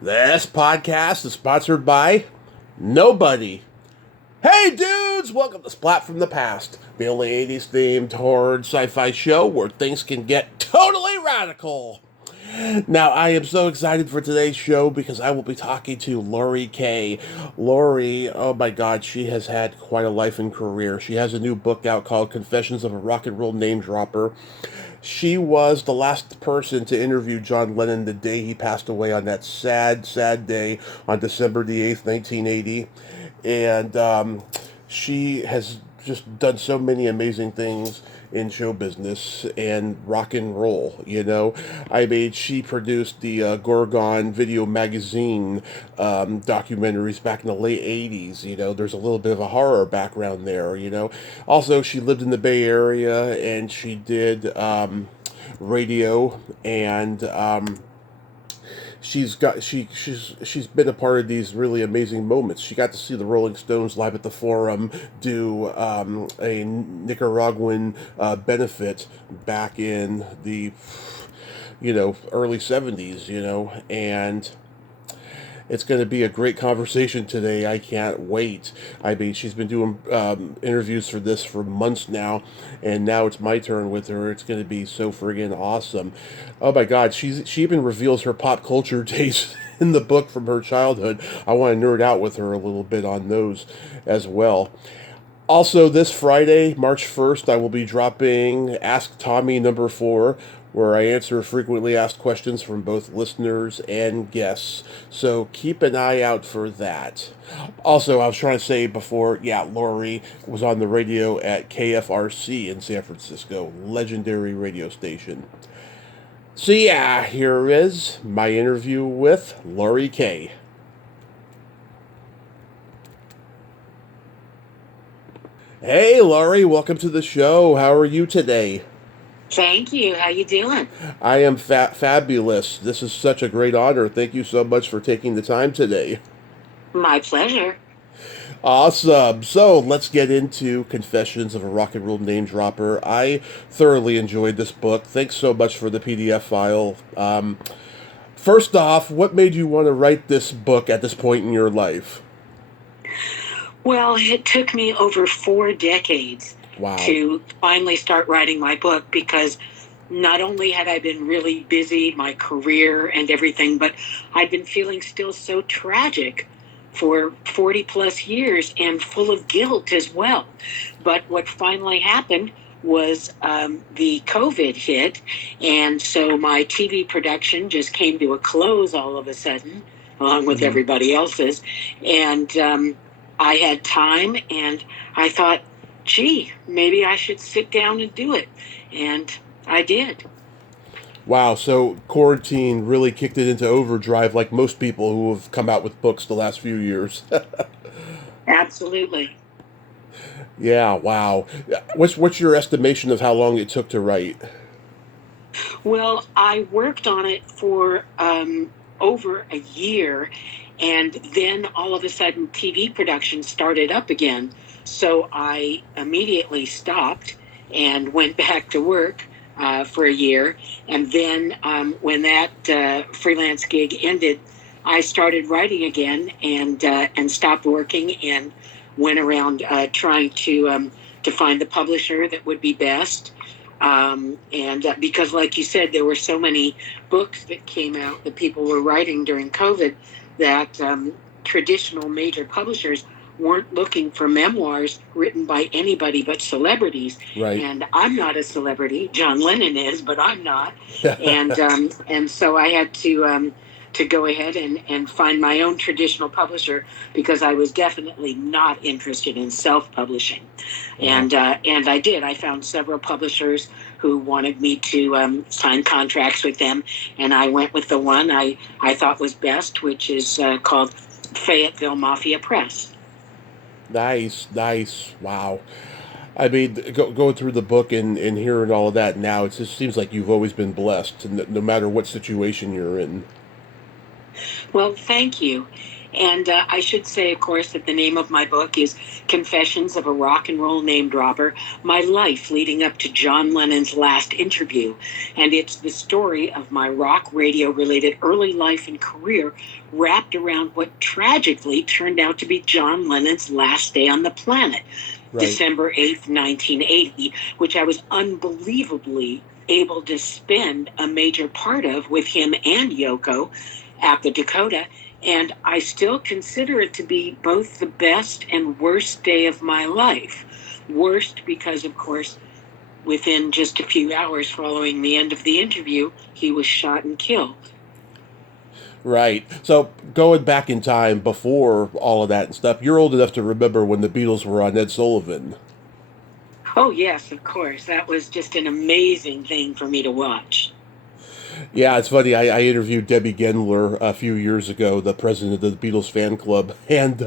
This podcast is sponsored by nobody. Hey dudes, welcome to Splat from the Past, the only 80s themed horror sci-fi show where things can get totally radical. Now, I am so excited for today's show because I will be talking to Laurie Kaye. Laurie, oh my god, she has had quite a life and career. She has a new book out called Confessions of a Rock and Roll Name Dropper. She was the last person to interview John Lennon the day he passed away on that sad, sad day on December the 8th, 1980. And she has just done so many amazing things in show business and rock and roll, you know. I mean, she produced the Gorgon Video Magazine documentaries back in the late 80s, you know. There's a little bit of a horror background there, you know. Also, she lived in the Bay Area and she did radio and she's been a part of these really amazing moments. She got to see the Rolling Stones live at the Forum do a Nicaraguan benefit back in the early 70s, and it's going to be a great conversation today. I can't wait. I mean, she's been doing interviews for this for months now, and now it's my turn with her. It's going to be so friggin' awesome. Oh my God, she even reveals her pop culture taste in the book from her childhood. I want to nerd out with her a little bit on those as well. Also, this Friday, March 1st, I will be dropping Ask Tommy number 4, where I answer frequently asked questions from both listeners and guests. So keep an eye out for that. Also, I was trying to say before, yeah, Laurie was on the radio at KFRC in San Francisco, legendary radio station. So yeah, here is my interview with Laurie Kaye. Hey, Laurie, welcome to the show. How are you today? Thank you. How you doing? I am fabulous. This is such a great honor. Thank you so much for taking the time today. My pleasure. Awesome. So let's get into Confessions of a Rock and Roll Name Dropper. I thoroughly enjoyed this book. Thanks so much for the PDF file. First off, what made you want to write this book at this point in your life? Well, it took me over 4 decades Wow. to finally start writing my book because not only had I been really busy, my career and everything, but I'd been feeling still so tragic for 40 plus years and full of guilt as well. But what finally happened was the COVID hit. And so my TV production just came to a close all of a sudden, along with everybody else's. And I had time and I thought, gee, maybe I should sit down and do it. And I did. Wow, so quarantine really kicked it into overdrive like most people who have come out with books the last few years. Absolutely. Yeah, wow. What's your estimation of how long it took to write? Well, I worked on it for over a year, and then all of a sudden TV production started up again. So I immediately stopped and went back to work for a year. And then when that freelance gig ended, I started writing again and stopped working and went around trying to find the publisher that would be best. And because, like you said, there were so many books that came out that people were writing during COVID that traditional major publishers weren't looking for memoirs written by anybody but celebrities. Right. And I'm not a celebrity. John Lennon is, but I'm not. And so I had to go ahead and find my own traditional publisher because I was definitely not interested in self-publishing. And I did. I found several publishers who wanted me to sign contracts with them, and I went with the one I thought was best, which is called Fayetteville Mafia Press. Nice, nice. Wow. I mean, going through the book and hearing all of that now, it just seems like you've always been blessed, no matter what situation you're in. Well, thank you. And I should say, of course, that the name of my book is Confessions of a Rock and Roll Name Dropper, My Life Leading Up to John Lennon's Last Interview. And it's the story of my rock radio related early life and career wrapped around what tragically turned out to be John Lennon's last day on the planet, Right. December 8th, 1980, which I was unbelievably able to spend a major part of with him and Yoko at the Dakota. And I still consider it to be both the best and worst day of my life. Worst because, of course, within just a few hours following the end of the interview, he was shot and killed. Right. So going back in time before all of that and stuff, you're old enough to remember when the Beatles were on Ed Sullivan. Oh, yes, of course. That was just an amazing thing for me to watch. Yeah, it's funny. I interviewed Debbie Gendler a few years ago, the president of the Beatles fan club, and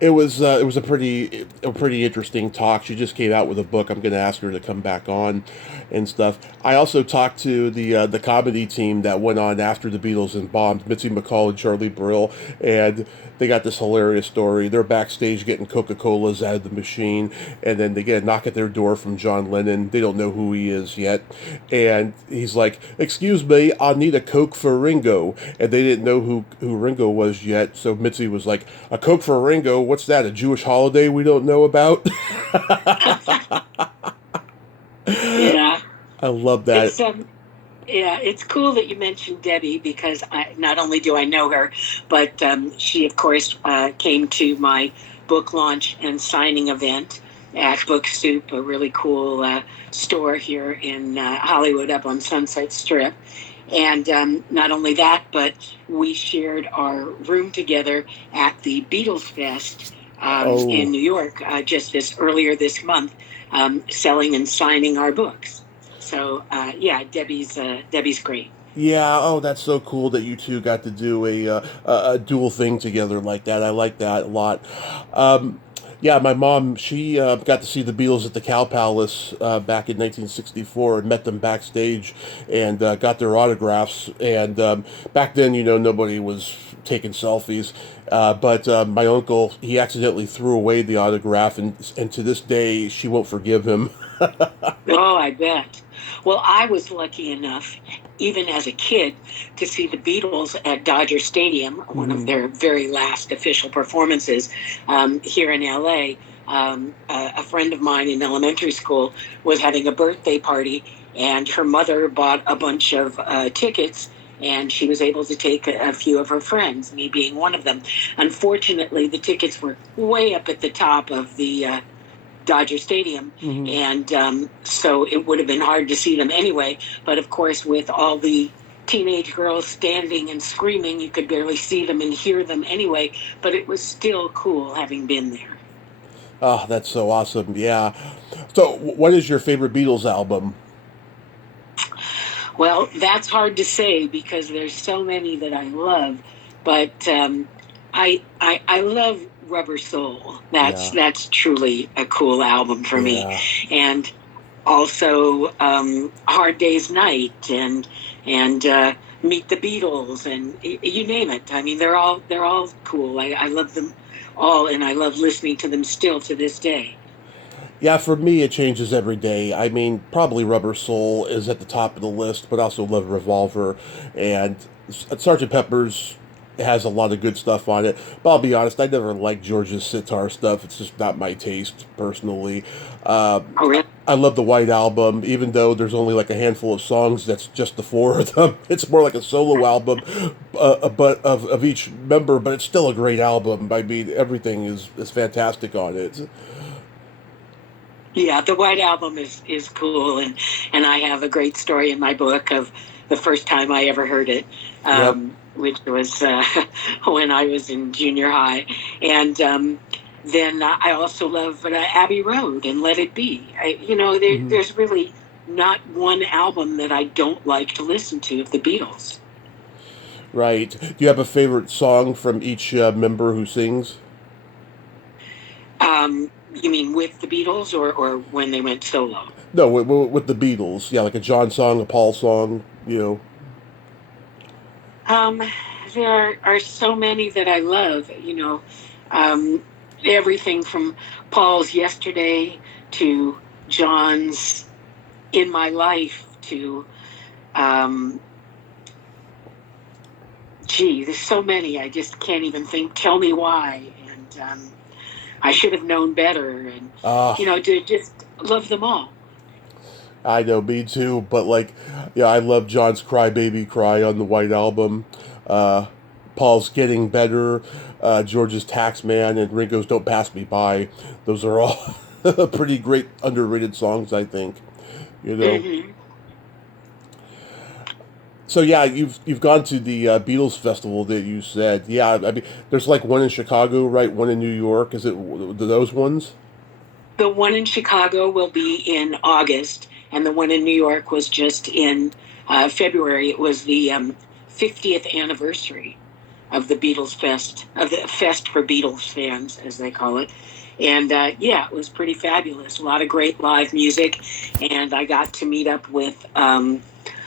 it was a pretty interesting talk. She just came out with a book. I'm going to ask her to come back on and stuff. I also talked to the comedy team that went on after the Beatles and bombed, Mitzi McCall and Charlie Brill, and they got this hilarious story. They're backstage getting Coca-Colas out of the machine, and then they get a knock at their door from John Lennon. They don't know who he is yet, and he's like, "Excuse me, I need a Coke for Ringo," and they didn't know who Ringo was yet. So Mitzi was like, "A Coke for Ringo? What's that? A Jewish holiday we don't know about?" Yeah. I love that. Yeah, it's cool that you mentioned Debbie because not only do I know her, but she, of course, came to my book launch and signing event at Book Soup, a really cool store here in Hollywood up on Sunset Strip. And not only that, but we shared our room together at the Beatles Fest in New York just earlier this month, selling and signing our books. So yeah, Debbie's great. Yeah, oh, that's so cool that you two got to do a dual thing together like that. I like that a lot. Yeah, my mom, she got to see the Beatles at the Cow Palace back in 1964 and met them backstage and got their autographs. And back then, nobody was taking selfies. But my uncle, he accidentally threw away the autograph, and to this day, she won't forgive him. Oh, I bet. Well, I was lucky enough, even as a kid, to see the Beatles at Dodger Stadium, one of their very last official performances here in LA. A friend of mine in elementary school was having a birthday party, and her mother bought a bunch of tickets. And she was able to take a few of her friends, me being one of them. Unfortunately, the tickets were way up at the top of the Dodger Stadium, and so it would have been hard to see them anyway. But of course, with all the teenage girls standing and screaming, you could barely see them and hear them anyway. But it was still cool having been there. Oh, that's so awesome. Yeah. So, what is your favorite Beatles album? Well, that's hard to say because there's so many that I love, but I love Rubber Soul. That's truly a cool album for me, and also Hard Day's Night and Meet the Beatles and you name it. I mean, they're all cool. I love them all, and I love listening to them still to this day. Yeah, for me, it changes every day. I mean, probably Rubber Soul is at the top of the list, but I also love Revolver. And Sgt. Pepper's has a lot of good stuff on it. But I'll be honest, I never liked George's sitar stuff. It's just not my taste, personally. Oh, really? I love the White Album, even though there's only like a handful of songs that's just the four of them. It's more like a solo album, but of each member, but it's still a great album. I mean, everything is fantastic on it. Yeah, the White Album is cool, and I have a great story in my book of the first time I ever heard it, which was when I was in junior high, and then I also love Abbey Road and Let It Be. There's really not one album that I don't like to listen to of the Beatles. Right. Do you have a favorite song from each member who sings? You mean with the Beatles or when they went solo? No, with the Beatles. Yeah, like a John song, a Paul song, Um, there are so many that I love. Um, Everything from Paul's Yesterday to John's In My Life to, um, there's so many. I just can't even think. Tell Me Why. And I Should Have Known Better. And, Uh, just love them all. I know, me too. But like, yeah, I love John's "Cry Baby Cry" on the White Album. Uh, Paul's "Getting Better," George's "Taxman," and Ringo's "Don't Pass Me By." Those are all pretty great, underrated songs, I think. You know. Mm-hmm. So yeah, you've gone to the Beatles festival that you said. Yeah, I mean, there's like one in Chicago, right? One in New York. Is it those ones? The one in Chicago will be in August, and the one in New York was just in February. It was the 50th anniversary of the Beatles Fest, of the Fest for Beatles fans, as they call it. And yeah, it was pretty fabulous. A lot of great live music, and I got to meet up with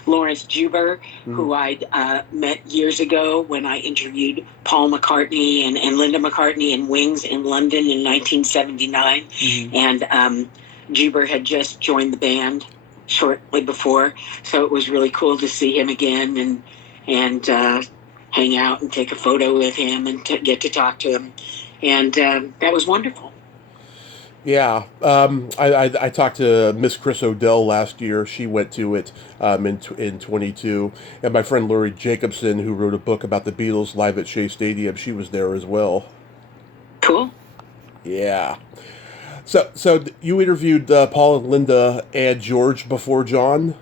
Lawrence Juber, Mm-hmm. who I'd met years ago when I interviewed Paul McCartney and Linda McCartney in Wings in London in 1979. Mm-hmm. And Juber had just joined the band shortly before, so it was really cool to see him again and hang out and take a photo with him and get to talk to him. And that was wonderful. Yeah, I talked to Miss Chris O'Dell last year. She went to it in 22, and my friend Laurie Jacobson, who wrote a book about the Beatles live at Shea Stadium, she was there as well. Cool. Yeah. So you interviewed Paul and Linda and George before John.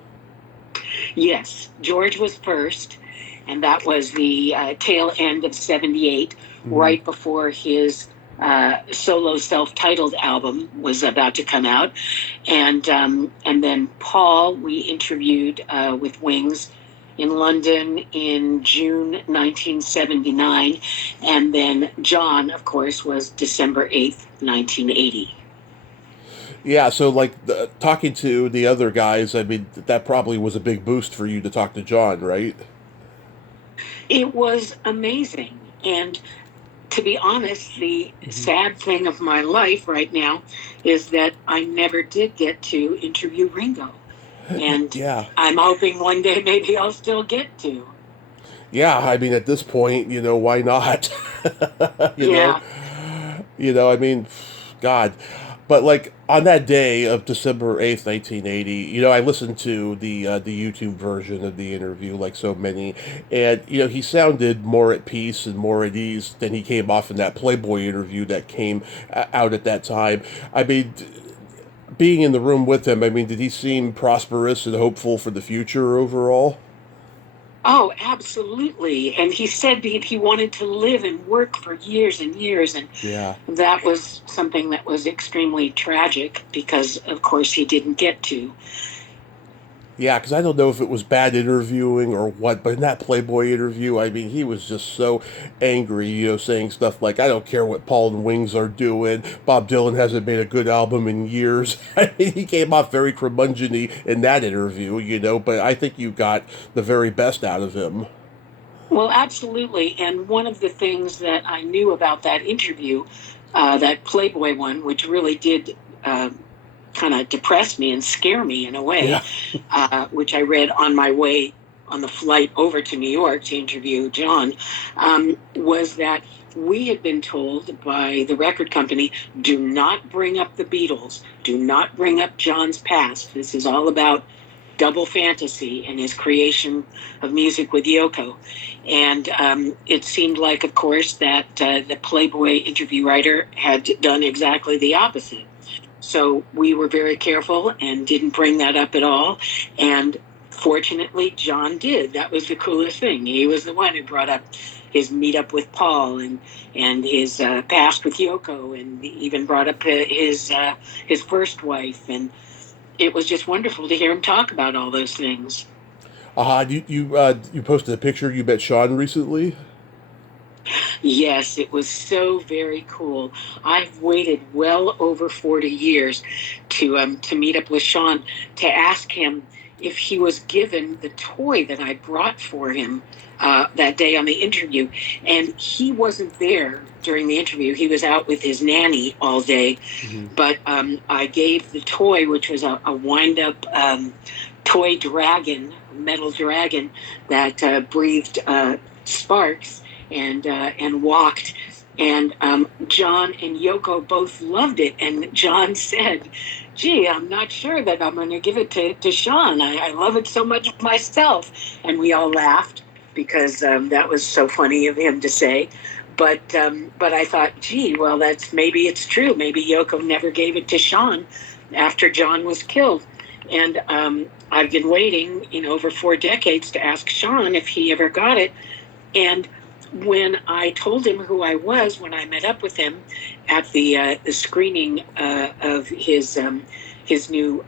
Yes, George was first, and that was the tail end of '78, Mm-hmm. right before his solo self-titled album was about to come out. And then Paul we interviewed with Wings in London in June 1979, and then John, of course, was December 8th, 1980. Yeah, so like talking to the other guys, I mean that probably was a big boost for you to talk to John, right? It was amazing. And to be honest, the Mm-hmm. sad thing of my life right now is that I never did get to interview Ringo. And Yeah, I'm hoping one day maybe I'll still get to. yeah. I mean, at this point, why not? you know, Yeah. I mean, God. But like on that day of December 8th, 1980, I listened to the YouTube version of the interview, like so many, and he sounded more at peace and more at ease than he came off in that Playboy interview that came out at that time. I mean, being in the room with him, I mean, did he seem prosperous and hopeful for the future overall? Oh, absolutely. And he said he wanted to live and work for years and years. And Yeah. that was something that was extremely tragic because, of course, he didn't get to. Yeah, because I don't know if it was bad interviewing or what, but in that Playboy interview, I mean, he was just so angry, saying stuff like, I don't care what Paul and Wings are doing. Bob Dylan hasn't made a good album in years. I mean, he came off very curmudgeon-y in that interview, but I think you got the very best out of him. Well, absolutely. And one of the things that I knew about that interview, that Playboy one, which really did kind of depress me and scare me in a way, Yeah. which I read on my way on the flight over to New York to interview John, was that we had been told by the record company, do not bring up the Beatles, do not bring up John's past. This is all about double fantasy and his creation of music with Yoko. And it seemed like, of course, that the Playboy interview writer had done exactly the opposite. So we were very careful and didn't bring that up at all. And fortunately, John did. That was the coolest thing. He was the one who brought up his meetup with Paul and his past with Yoko, and even brought up his first wife. And it was just wonderful to hear him talk about all those things. You posted a picture you met Sean recently? Yes, it was so very cool. I've waited well over 40 years to meet up with Sean to ask him if he was given the toy that I brought for him that day on the interview. And he wasn't there during the interview. He was out with his nanny all day. Mm-hmm. But I gave the toy, which was a wind-up toy dragon, metal dragon that breathed sparks and walked. And John and Yoko both loved it. And John said, "Gee, I'm not sure that I'm going to give it to Sean. I love it so much myself." And we all laughed because that was so funny of him to say. But I thought, gee, well, maybe it's true. Maybe Yoko never gave it to Sean after John was killed. And I've been waiting, over 4 decades to ask Sean if he ever got it. And when I told him who I was, when I met up with him at the screening of his new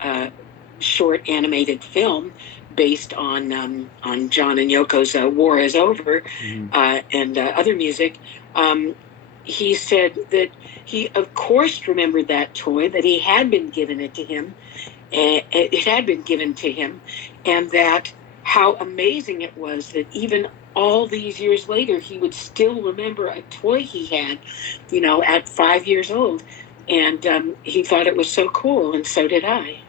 short animated film based on John and Yoko's "War Is Over" and other music, he said that he, of course, remembered that toy, that he had been given it to him, it had been given to him, and that how amazing it was that even all these years later, he would still remember a toy he had, at 5 years old. And he thought it was so cool, and so did I.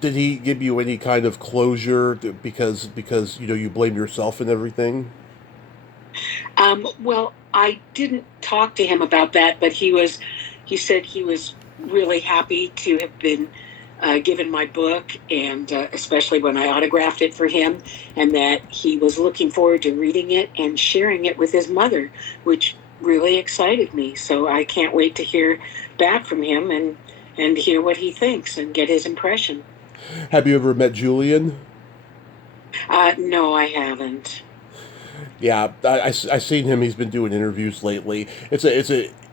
Did he give you any kind of closure because you blame yourself and everything? Well, I didn't talk to him about that, but he said he was really happy to have been given my book, and especially when I autographed it for him, and that he was looking forward to reading it and sharing it with his mother, which really excited me. So I can't wait to hear back from him and hear what he thinks and get his impression. Have you ever met Julian? No, I haven't. Yeah, I seen him. He's been doing interviews lately.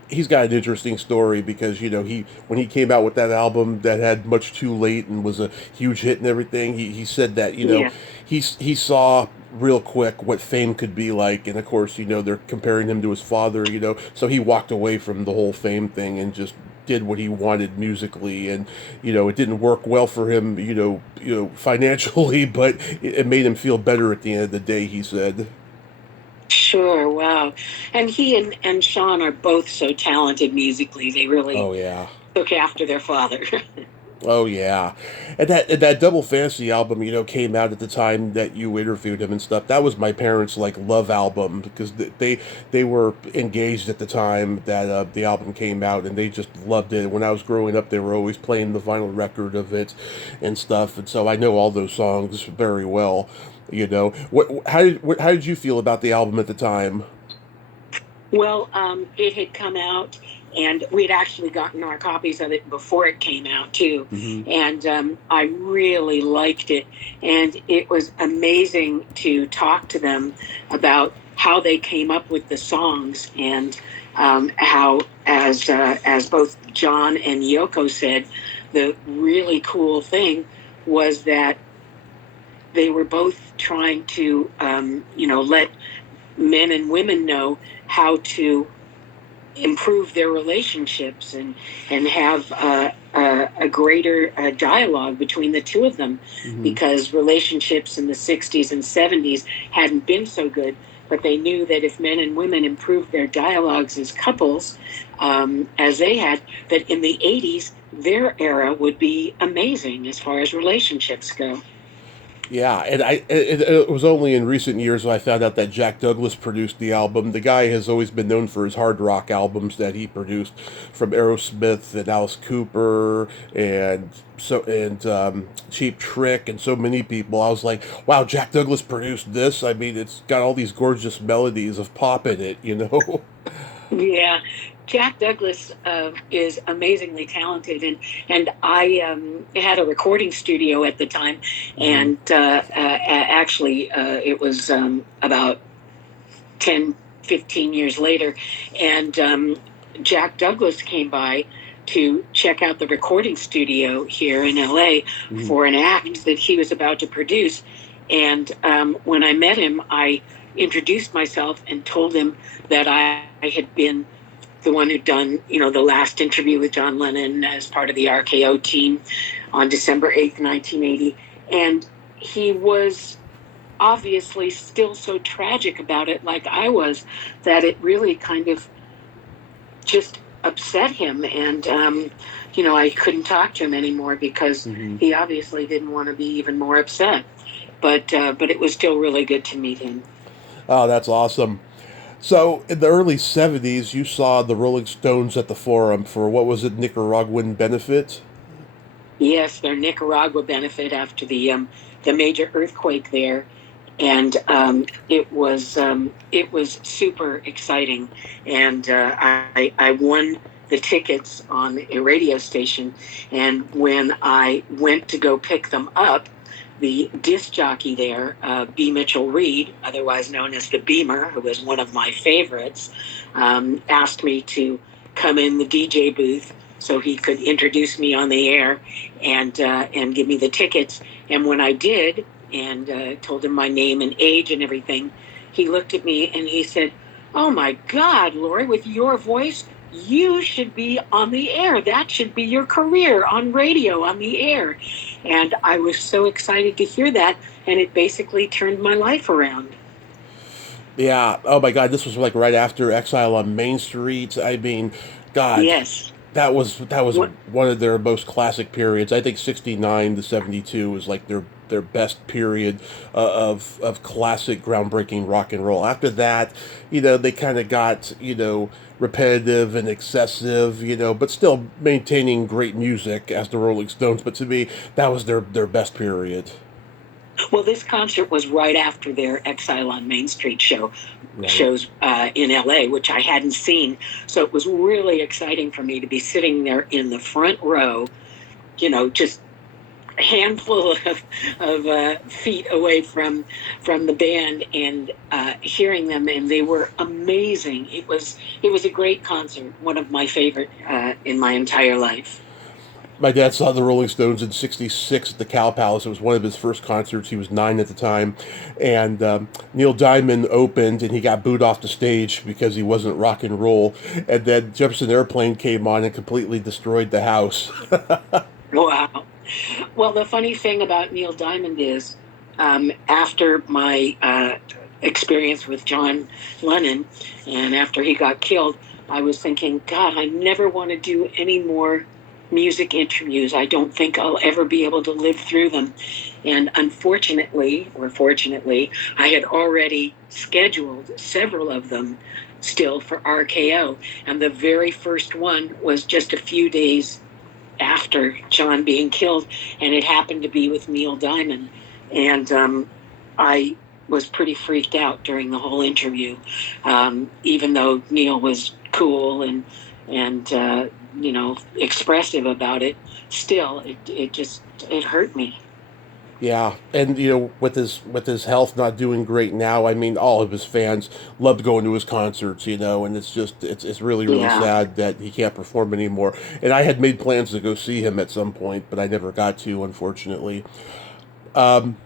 He's got an interesting story because when he came out with that album that had Much Too Late and was a huge hit and everything, he said that Yeah. he saw real quick what fame could be like, and of course they're comparing him to his father, so he walked away from the whole fame thing and just did what he wanted musically, and it didn't work well for him, financially, but it made him feel better at the end of the day, he said. Sure, wow. And he and Sean are both so talented musically. They really Oh yeah. took after their father. Oh yeah, and that Double Fantasy album, came out at the time that you interviewed him and stuff. That was my parents' like love album because they were engaged at the time that the album came out, and they just loved it. When I was growing up, they were always playing the vinyl record of it and stuff, and so I know all those songs very well. How did you feel about the album at the time? Well, it had come out, and we had actually gotten our copies of it before it came out, too. Hmm. And I really liked it. And it was amazing to talk to them about how they came up with the songs, and how, as both John and Yoko said, the really cool thing was that they were both trying to, let men and women know how to improve their relationships and have a greater dialogue between the two of them, Hmm. because relationships in the 60s and 70s hadn't been so good. But they knew that if men and women improved their dialogues as couples, as they had, that in the 80s, their era would be amazing as far as relationships go. Yeah, and it was only in recent years I found out that Jack Douglas produced the album. The guy has always been known for his hard rock albums that he produced, from Aerosmith and Alice Cooper and Cheap Trick and so many people. I was like, wow, Jack Douglas produced this. I mean, it's got all these gorgeous melodies of pop in it. Yeah, Jack Douglas is amazingly talented, and I had a recording studio at the time, Hmm. and actually it was about 10, 15 years later, and Jack Douglas came by to check out the recording studio here in LA Hmm. for an act that he was about to produce. And when I met him, I introduced myself and told him that I had been the one who'd done, the last interview with John Lennon as part of the RKO team on December 8th, 1980. And he was obviously still so tragic about it, like I was, that it really kind of just upset him. And, I couldn't talk to him anymore because Hmm. he obviously didn't want to be even more upset. But it was still really good to meet him. Oh, that's awesome. So, in the early 70s, you saw the Rolling Stones at the Forum for what was it, Nicaraguan benefit? Yes, their Nicaragua benefit after the major earthquake there, and it was super exciting, and I won the tickets on a radio station, and when I went to go pick them up, the disc jockey there, B. Mitchell Reed, otherwise known as the Beamer, who was one of my favorites, asked me to come in the DJ booth so he could introduce me on the air and give me the tickets. And when I did, and told him my name and age and everything, he looked at me and he said, "Oh my God, Laurie, with your voice, you should be on the air. That should be your career on radio, on the air." And I was so excited to hear that, and it basically turned my life around. Yeah. Oh my God, this was like right after Exile on Main Street. I mean, God, Yes. that was What? one of their most classic periods. I think '69 to '72 was like their best period of classic, groundbreaking rock and roll. After that, they kind of got repetitive and excessive, but still maintaining great music as the Rolling Stones. But to me, that was their best period. Well, this concert was right after their Exile on Main Street Right. shows in LA, which I hadn't seen. So it was really exciting for me to be sitting there in the front row, just a handful of feet away from the band and hearing them, and they were amazing. It was a great concert, one of my favorite in my entire life. My dad saw the Rolling Stones in '66 at the Cow Palace. It was one of his first concerts. He was 9 at the time. And Neil Diamond opened, and he got booed off the stage because he wasn't rock and roll. And then Jefferson Airplane came on and completely destroyed the house. Wow. Well, the funny thing about Neil Diamond is, after my experience with John Lennon, and after he got killed, I was thinking, God, I never want to do any more music interviews. I don't think I'll ever be able to live through them. And unfortunately, or fortunately, I had already scheduled several of them still for RKO. And the very first one was just a few days after John being killed, and it happened to be with Neil Diamond. And I was pretty freaked out during the whole interview, even though Neil was cool and expressive about it. Still, it hurt me. Yeah, and with his health not doing great now, I mean, all of his fans loved going to his concerts, and it's really really Yeah. sad that he can't perform anymore. And I had made plans to go see him at some point, but I never got to, unfortunately. Um,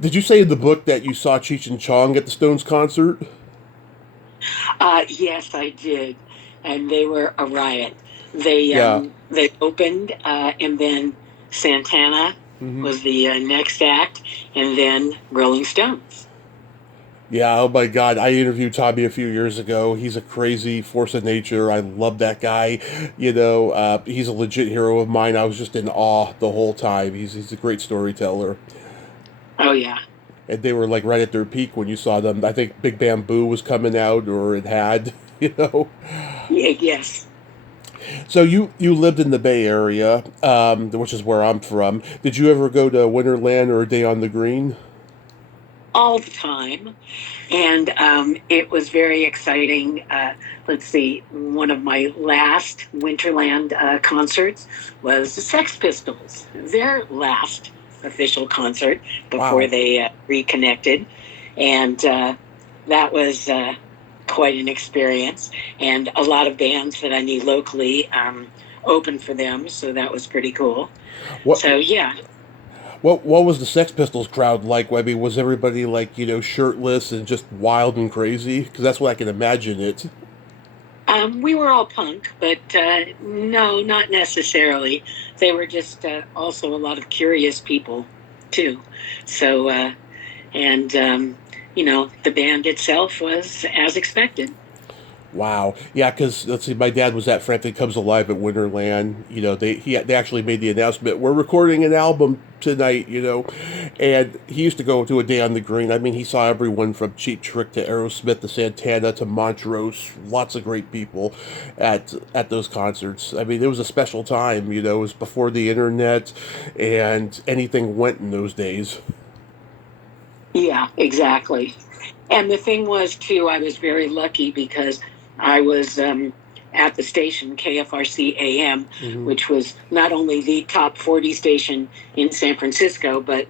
did you say in the book that you saw Cheech and Chong at the Stones concert? Yes, I did, and they were a riot. They Yeah. they opened, and then Santana Hmm. was the next act, and then Rolling Stones. Yeah, oh my God. I interviewed Tommy a few years ago. He's a crazy force of nature. I love that guy. He's a legit hero of mine. I was just in awe the whole time. He's a great storyteller. Oh yeah. And they were like right at their peak when you saw them. I think Big Bamboo was coming out, or it had, you know. Yes. So you lived in the Bay Area, which is where I'm from. Did you ever go to Winterland or a Day on the Green? All the time. And it was very exciting. Let's see, one of my last Winterland concerts was the Sex Pistols, their last official concert before Wow. they reconnected. And that was quite an experience. And a lot of bands that I knew locally opened for them. So that was pretty cool. What So, yeah. what was the Sex Pistols crowd like? I mean, was everybody like shirtless and just wild and crazy? Because that's what I can imagine it. We were all punk, but no, not necessarily. They were just also a lot of curious people. too. So, and the band itself was as expected. Wow. Yeah, because let's see, my dad was at Frankly Comes Alive at Winterland. They actually made the announcement, we're recording an album tonight. And he used to go to a day on the green. I mean, he saw everyone from Cheap Trick to Aerosmith to Santana to Montrose, lots of great people at those concerts. I mean, it was a special time. It was before the internet, and anything went in those days. Yeah, exactly. And the thing was, too, I was very lucky because I was at the station, KFRC AM, Hmm. which was not only the top 40 station in San Francisco, but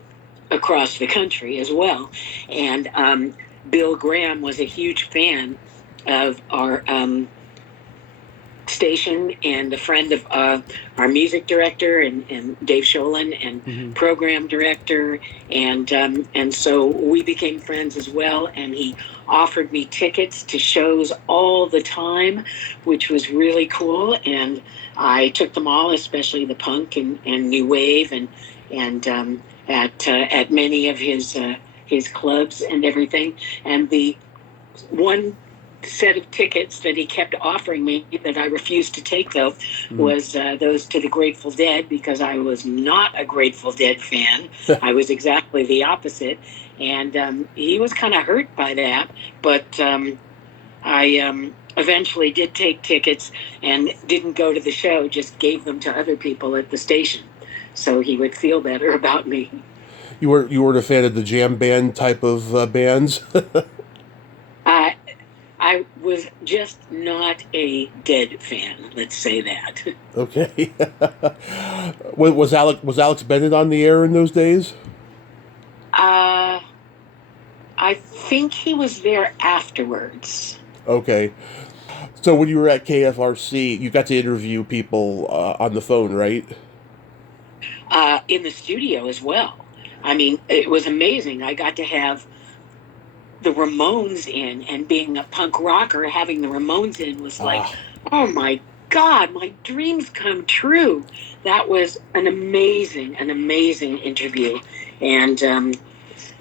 across the country as well. And Bill Graham was a huge fan of our station and a friend of our music director and Dave Sholin and Hmm. program director, and so we became friends as well. And he offered me tickets to shows all the time, which was really cool. And I took them all, especially the punk and new wave, and at many of his clubs and everything. And the one set of tickets that he kept offering me that I refused to take, though, Hmm. was those to the Grateful Dead, because I was not a Grateful Dead fan. I was exactly the opposite. And he was kind of hurt by that. But I eventually did take tickets and didn't go to the show, just gave them to other people at the station so he would feel better about me. You weren't a fan of the jam band type of bands? I I was just not a Dead fan. Let's say that. Okay. Was Alex Bennett on the air in those days? Uh, I think he was there afterwards. Okay. So when you were at KFRC, you got to interview people on the phone, right? In the studio as well. I mean, it was amazing. I got to have the Ramones in, and being a punk rocker, having the Ramones in was like, Ah, oh my God, my dreams come true. That was an amazing interview. And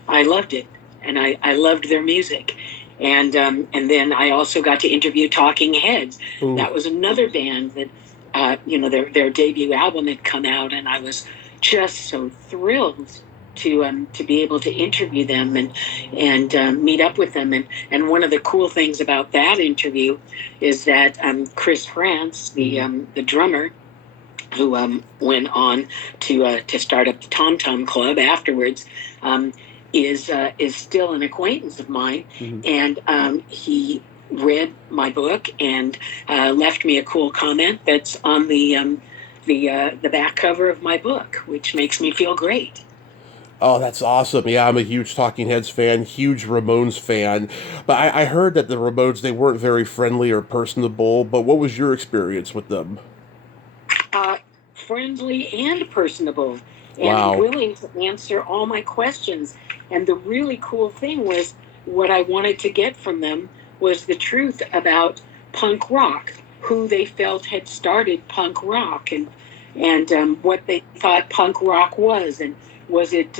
I loved it, and I loved their music. And then I also got to interview Talking Heads. ooh. That was another band that, their debut album had come out, and I was just so thrilled to be able to interview them and meet up with them. And one of the cool things about that interview is that Chris France, Mhm. the drummer, who went on to start up the Tom Tom Club afterwards, um, is still an acquaintance of mine, Mhm. and he read my book and left me a cool comment that's on the back cover of my book, which makes me feel great. Oh, that's awesome. Yeah, I'm a huge Talking Heads fan, huge Ramones fan. But I heard that the Ramones, they weren't very friendly or personable. But what was your experience with them? uh, Friendly and personable and Wow. willing to answer all my questions. And the really cool thing was, what I wanted to get from them was the truth about punk rock, who they felt had started punk rock, and what they thought punk rock was, and was it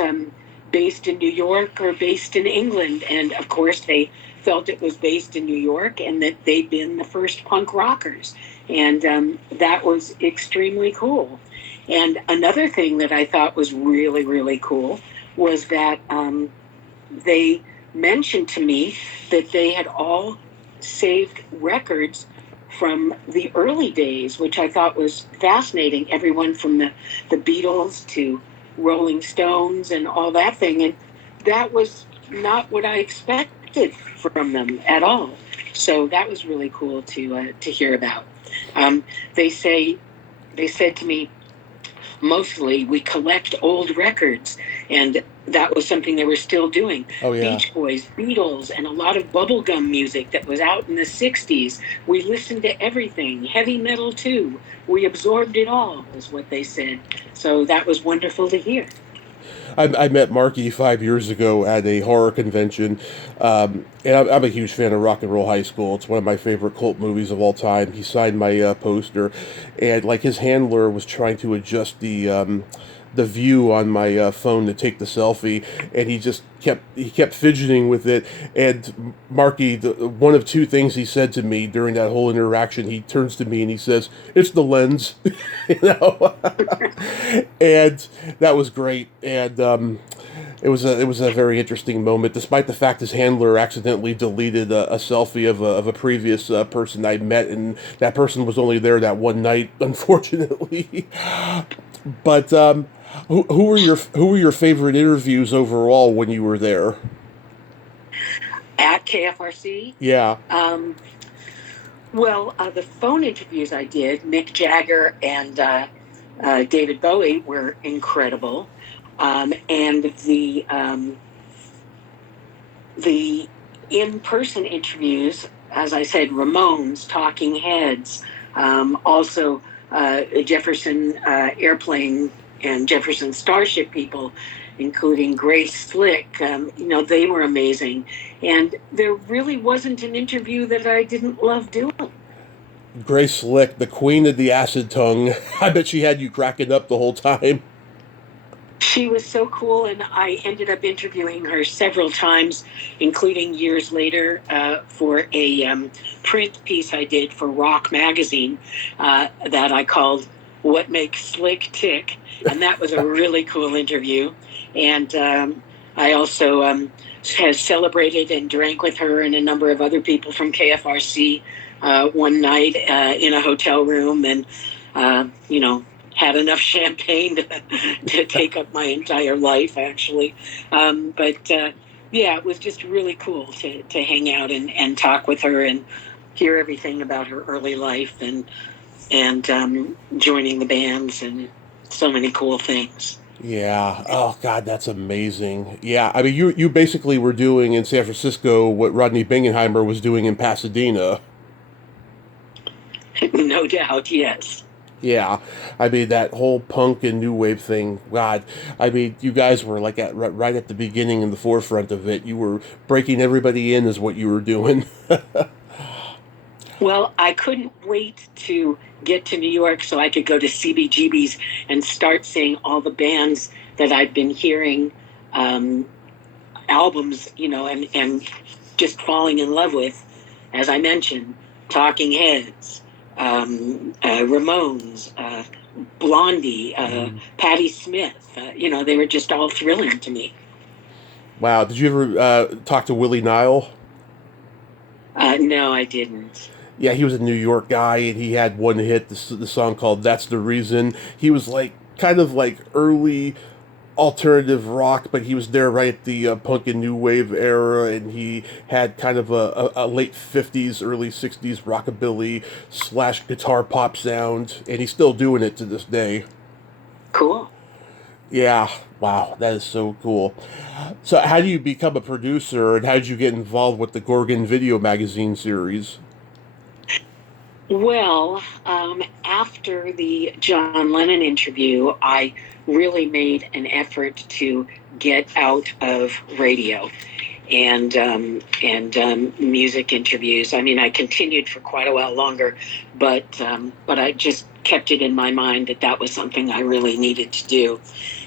based in New York or based in England? And of course, they felt it was based in New York, and that they'd been the first punk rockers, and that was extremely cool. And another thing that I thought was really, really cool was that they mentioned to me that they had all saved records from the early days, which I thought was fascinating. Everyone from the Beatles to Rolling Stones and all that thing. And that was not what I expected from them at all. So that was really cool to hear about. Um, they say they said to me, mostly we collect old records, and that was something they were still doing. Oh, yeah. Beach Boys, Beatles, and a lot of bubblegum music that was out in the 60s. We listened to everything, heavy metal too. We absorbed it all, is what they said. So that was wonderful to hear. I met Marky 5 years ago at a horror convention, and I'm a huge fan of Rock and Roll High School. It's one of my favorite cult movies of all time. He signed my poster, and like his handler was trying to adjust the view on my phone to take the selfie, and he kept fidgeting with it. And Marky, one of two things he said to me during that whole interaction, he turns to me and he says, "It's the lens," you know, and that was great. And it was a very interesting moment, despite the fact his handler accidentally deleted a selfie of a previous person I met, and that person was only there that one night, unfortunately. But who were your favorite interviews overall when you were there? At KFRC. Yeah. Well, the phone interviews I did, Mick Jagger and David Bowie, were incredible, and the in-person interviews, as I said, Ramones, Talking Heads, also Jefferson Airplane and Jefferson Starship people, including Grace Slick. They were amazing. And there really wasn't an interview that I didn't love doing. Grace Slick, the queen of the acid tongue. I bet she had you cracking up the whole time. She was so cool, and I ended up interviewing her several times, including years later for a print piece I did for Rock Magazine that I called "What Makes Slick Tick," and that was a really cool interview. And I also has celebrated and drank with her and a number of other people from KFRC one night in a hotel room, and had enough champagne to take up my entire life, actually. It was just really cool to hang out and talk with her and hear everything about her early life and joining the bands and so many cool things. Yeah. Oh God, that's amazing. Yeah. I mean, you basically were doing in San Francisco what Rodney Bingenheimer was doing in Pasadena. No doubt, yes. Yeah, I mean that whole punk and new wave thing. God, I mean you guys were like right at the beginning in the forefront of it. You were breaking everybody in, is what you were doing. Well, I couldn't wait to get to New York so I could go to CBGB's and start seeing all the bands that I'd been hearing albums, and just falling in love with. As I mentioned, Talking Heads, Ramones, Blondie, Patti Smith. They were just all thrilling to me. Wow, did you ever talk to Willie Nile? No, I didn't. Yeah, he was a New York guy, and he had one hit, the song called "That's the Reason." He was like kind of like early alternative rock, but he was there right at the punk and new wave era, and he had kind of a late 50s, early 60s rockabilly / guitar pop sound, and he's still doing it to this day. Cool. Yeah, wow, that is so cool. So, how do you become a producer, and how did you get involved with the Gorgon Video Magazine series? Well, after the John Lennon interview, I really made an effort to get out of radio and music interviews. I mean, I continued for quite a while longer, but I just kept it in my mind that was something I really needed to do.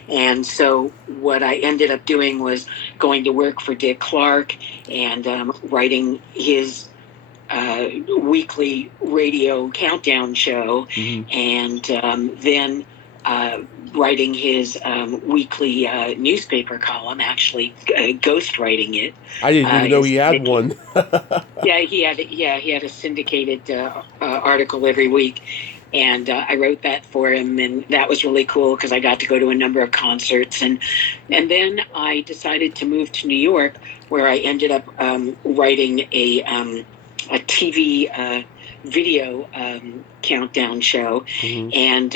And so what I ended up doing was going to work for Dick Clark and writing his weekly radio countdown show, and then writing his weekly newspaper column, actually ghost writing it. I didn't even know he had one. He had a syndicated article every week, and I wrote that for him, and that was really cool because I got to go to a number of concerts, and then I decided to move to New York, where I ended up writing a TV video countdown show. And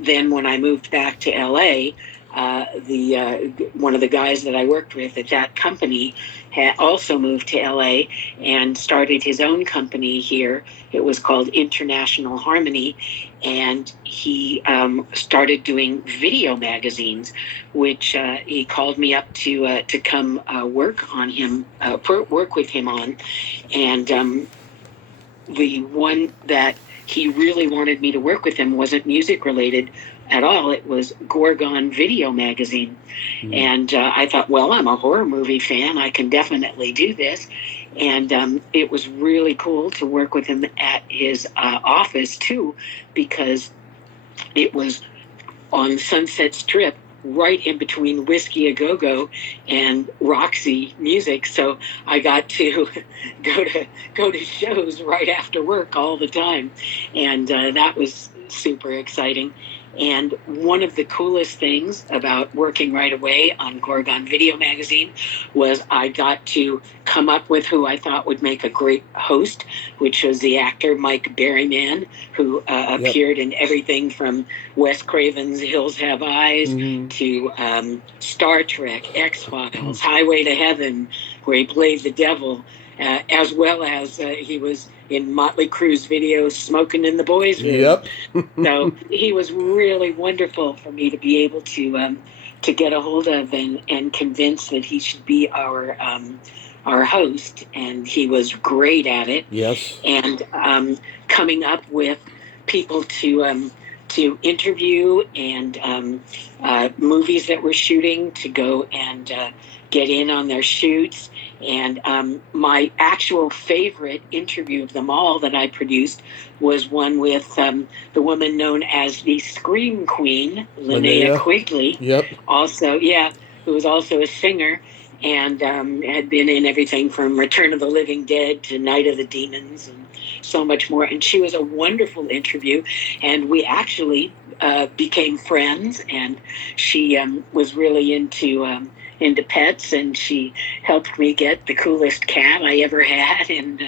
then when I moved back to LA, one of the guys that I worked with at that company had also moved to LA and started his own company here. It was called International Harmony, and he started doing video magazines, which he called me up to come work with him on. And the one that he really wanted me to work with him wasn't music related, at all. It was Gorgon Video Magazine. And I thought, well, I'm a horror movie fan. I can definitely do this. And it was really cool to work with him at his office, too, because it was on Sunset Strip, right in between Whiskey A Go Go and Roxy Music. So I got to go to shows right after work all the time, and that was super exciting. And one of the coolest things about working right away on Gorgon Video Magazine was I got to come up with who I thought would make a great host, which was the actor Mike Berryman, who appeared in everything from Wes Craven's Hills Have Eyes to Star Trek, X-Files, Highway to Heaven, where he played the devil, as well as he was in Motley Crue's video Smoking in the Boys' Room. Yep. So he was really wonderful for me to be able to get a hold of and convince that he should be our host, and he was great at it. Yes. And coming up with people to interview and movies that we're shooting to go and get in on their shoots. And my actual favorite interview of them all that I produced was one with the woman known as the Scream Queen, Linnea Quigley. Yep. Also, who was also a singer and had been in everything from Return of the Living Dead to Night of the Demons and so much more. And she was a wonderful interview, and we actually became friends, and she was really into pets, and she helped me get the coolest cat I ever had. And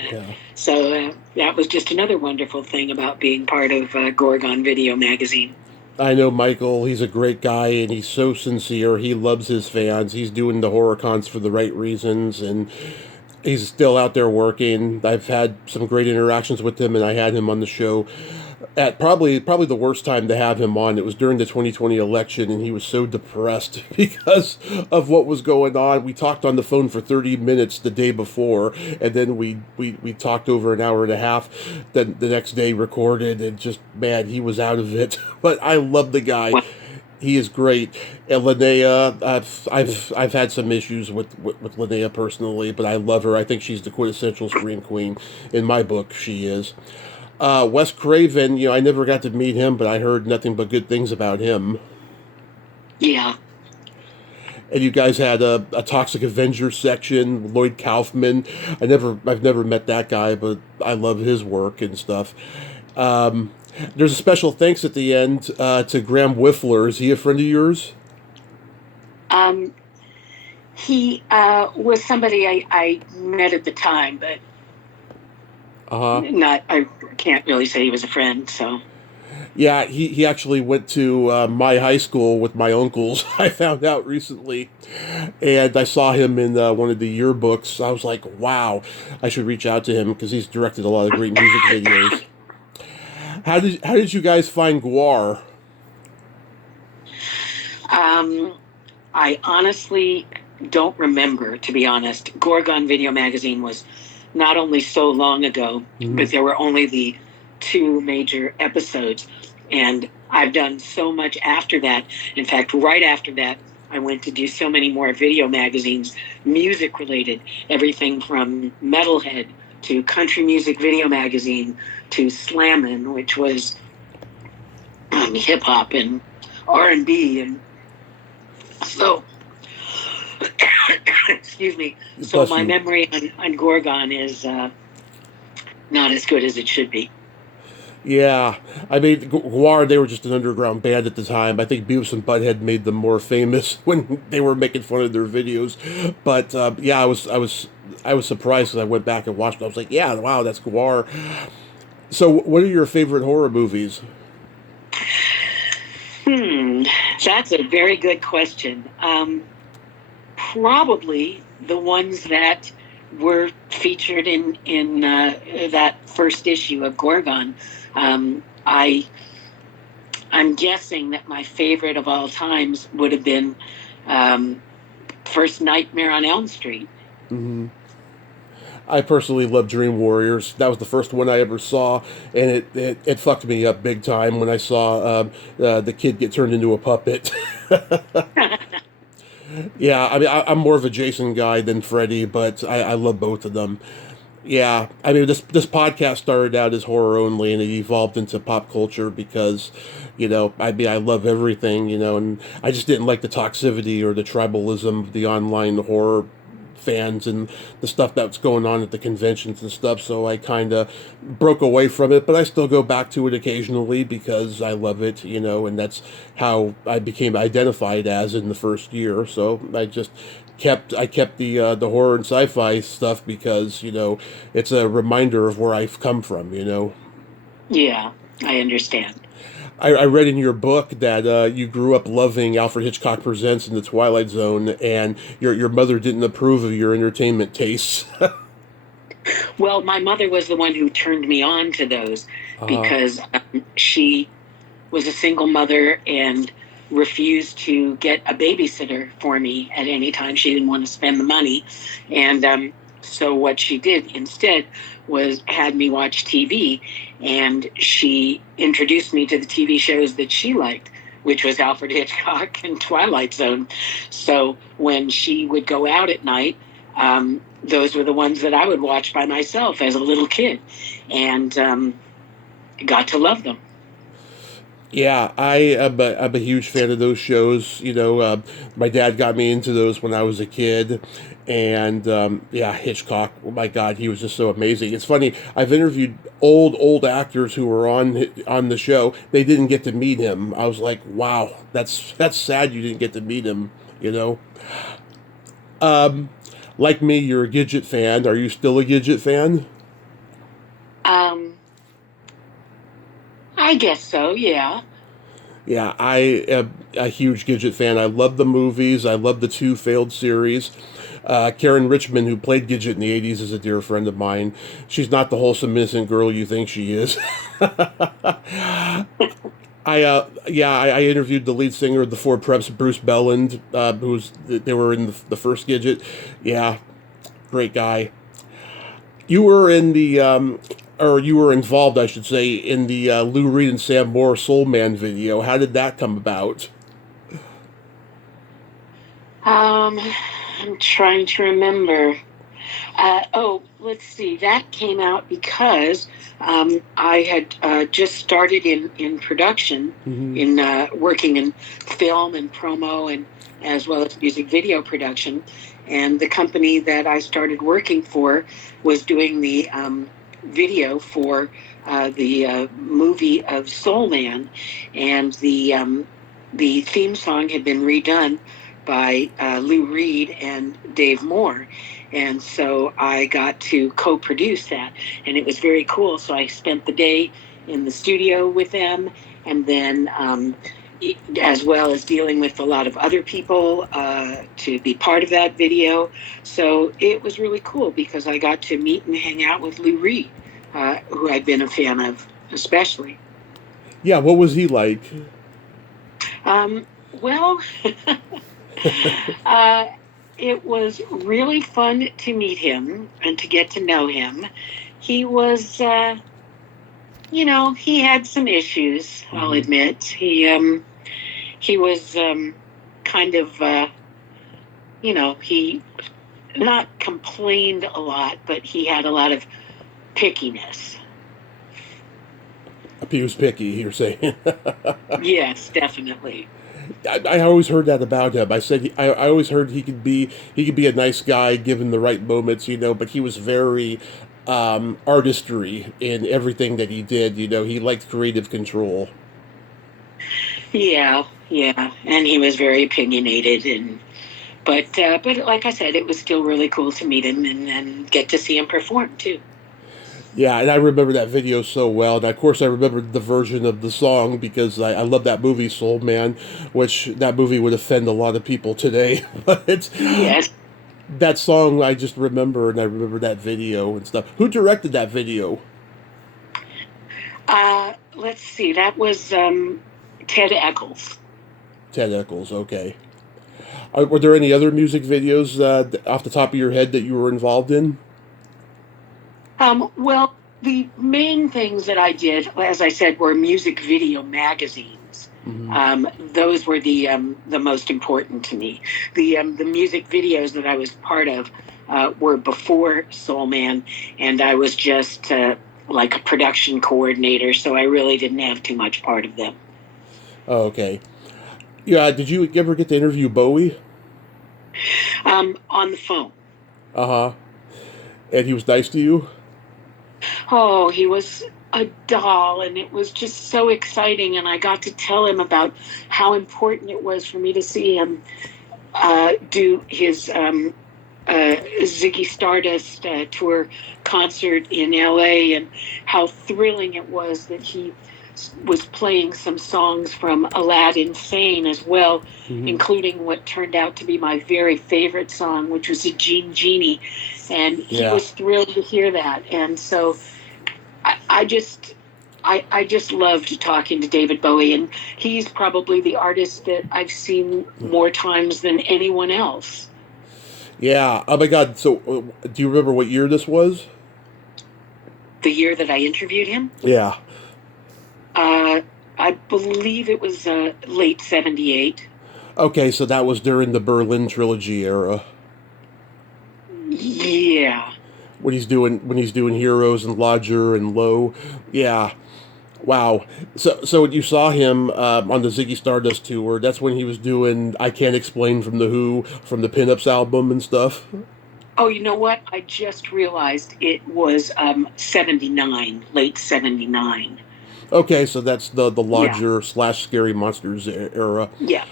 so that was just another wonderful thing about being part of Gorgon Video Magazine. I know Michael, he's a great guy, and he's so sincere. He loves his fans. He's doing the horror cons for the right reasons, and he's still out there working. I've had some great interactions with him, and I had him on the show at probably the worst time to have him on. It was during the 2020 election, and he was so depressed because of what was going on. We talked on the phone for 30 minutes the day before, and then we talked over an hour and a half the next day, recorded, and just, man, he was out of it. But I love the guy. He is great. And Linnea, I've had some issues with Linnea personally, but I love her. I think she's the quintessential Scream Queen. In my book, she is. Wes Craven, I never got to meet him, but I heard nothing but good things about him. Yeah. And you guys had a Toxic Avenger section, Lloyd Kaufman. I've never met that guy, but I love his work and stuff. There's a special thanks at the end to Graham Whiffler. Is he a friend of yours? He was somebody I met at the time, but I can't really say he was a friend, so. Yeah, he actually went to my high school with my uncles, I found out recently. And I saw him in one of the yearbooks. I was like, wow, I should reach out to him because he's directed a lot of great music videos. How did you guys find Gwar? I honestly don't remember, to be honest. Gorgon Video Magazine was not only so long ago, but there were only the 2 major episodes. And I've done so much after that. In fact, right after that, I went to do so many more video magazines, music related, everything from Metalhead to Country Music Video Magazine to Slammin', which was hip hop and R&B, and so excuse me. So my memory on Gorgon is not as good as it should be. Yeah, I mean, Gwar, they were just an underground band at the time. I think Beavis and Butthead made them more famous when they were making fun of their videos. But yeah, I was surprised as I went back and watched it. I was like, yeah, wow, that's Gwar. So, what are your favorite horror movies? That's a very good question. Probably the ones that were featured in that first issue of Gorgon. I'm guessing that my favorite of all times would have been First Nightmare on Elm Street. I personally love Dream Warriors. That was the first one I ever saw, and it fucked me up big time when I saw the kid get turned into a puppet. Yeah, I mean, I'm more of a Jason guy than Freddy, but I love both of them. Yeah, I mean, this podcast started out as horror only, and it evolved into pop culture because, I mean, I love everything, and I just didn't like the toxicity or the tribalism of the online horror fans and the stuff that's going on at the conventions and stuff. So I kind of broke away from it, but I still go back to it occasionally because I love it, and that's how I became identified as in the first year. So I kept the horror and sci-fi stuff because it's a reminder of where I've come from. Yeah, I understand. I read in your book that you grew up loving Alfred Hitchcock Presents in the Twilight Zone, and your mother didn't approve of your entertainment tastes. Well, my mother was the one who turned me on to those uh, because she was a single mother and refused to get a babysitter for me at any time. She didn't want to spend the money. And so what she did instead was had me watch TV, and she introduced me to the TV shows that she liked, which was Alfred Hitchcock and Twilight Zone. So when she would go out at night, those were the ones that I would watch by myself as a little kid, and got to love them. Yeah, I'm a huge fan of those shows. My dad got me into those when I was a kid, and yeah, Hitchcock. Oh my God, he was just so amazing. It's funny. I've interviewed old actors who were on the show. They didn't get to meet him. I was like, wow, that's sad. You didn't get to meet him. You know. Um, like me, you're a Gidget fan. Are you still a Gidget fan? Um, I guess so, yeah. Yeah, I am a huge Gidget fan. I love the movies. I love the two failed series. Karen Richmond, who played Gidget in the '80s, is a dear friend of mine. She's not the wholesome, innocent girl you think she is. I interviewed the lead singer of the Four Preps, Bruce Belland, they were in the first Gidget. Yeah, great guy. You were in the or you were involved, I should say, in the Lou Reed and Sam Moore Soul Man video. How did that come about? Um, I'm trying to remember. Let's see. That came out because I had just started in production, Mm-hmm. in working in film and promo, and as well as music video production. And the company that I started working for was doing the video for the movie of Soul Man, and the theme song had been redone by Lou Reed and Dave Moore. And so I got to co-produce that, and it was very cool. So I spent the day in the studio with them, and then as well as dealing with a lot of other people to be part of that video. So it was really cool because I got to meet and hang out with Lou Reed, who I'd been a fan of, especially. Yeah, what was he like? Well, uh, it was really fun to meet him and to get to know him. He was, he had some issues. I'll Mm-hmm. admit. He was kind of, he not complained a lot, but he had a lot of pickiness. He was picky, you're saying. Yes, definitely. I always heard that about him. I always heard he could be a nice guy given the right moments, but he was very artistry in everything that he did. He liked creative control. Yeah, yeah, and he was very opinionated, and but like I said, it was still really cool to meet him and get to see him perform too. Yeah, and I remember that video so well. And of course, I remember the version of the song because I love that movie, Soul Man, which that movie would offend a lot of people today. But Yes. that song I just remember, and I remember that video and stuff. Who directed that video? Let's see. That was Ted Eccles. Ted Eccles, okay. Were there any other music videos off the top of your head that you were involved in? Well, the main things that I did, as I said, were music video magazines. Mm-hmm. Those were the most important to me. The music videos that I was part of were before Soul Man, and I was just like a production coordinator, so I really didn't have too much part of them. Oh, okay. Yeah, did you ever get to interview Bowie? On the phone. Uh huh. And he was nice to you? Oh, he was a doll, and it was just so exciting. And I got to tell him about how important it was for me to see him do his Ziggy Stardust tour concert in LA, and how thrilling it was that he was playing some songs from Aladdin Sane as well, Mm-hmm. including what turned out to be my very favorite song, which was a Genie. And he Yeah. was thrilled to hear that. And so I just I just loved talking to David Bowie, and he's probably the artist that I've seen more times than anyone else. Yeah. Oh my God. So, do you remember what year this was? The year that I interviewed him, Yeah. uh, I believe it was late '78. Okay, so that was during the Berlin trilogy era Yeah. when he's doing Heroes and Lodger and Low. Yeah. Wow. So when you saw him on the Ziggy Stardust tour, that's when he was doing "I Can't Explain" from the Who, from the Pinups album and stuff. Oh, you know what? I just realized it was '79, late '79. Okay, so that's the Yeah. Lodger slash Scary Monsters era. Yeah.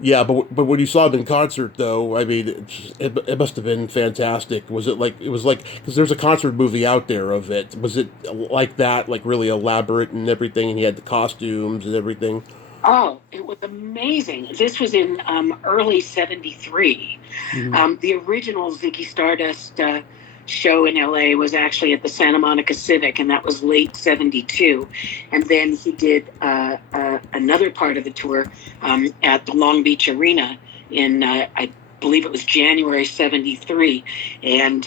Yeah, but when you saw him in concert, though, I mean, it must have been fantastic. Was it like it was like because there's a concert movie out there of it? Was it like that, like really elaborate and everything? And he had the costumes and everything. Oh, it was amazing. This was in early '73. Hmm. The original Ziggy Stardust show in LA was actually at the Santa Monica Civic, and that was late '72. And then he did another part of the tour at the Long Beach Arena in, I believe it was January '73. And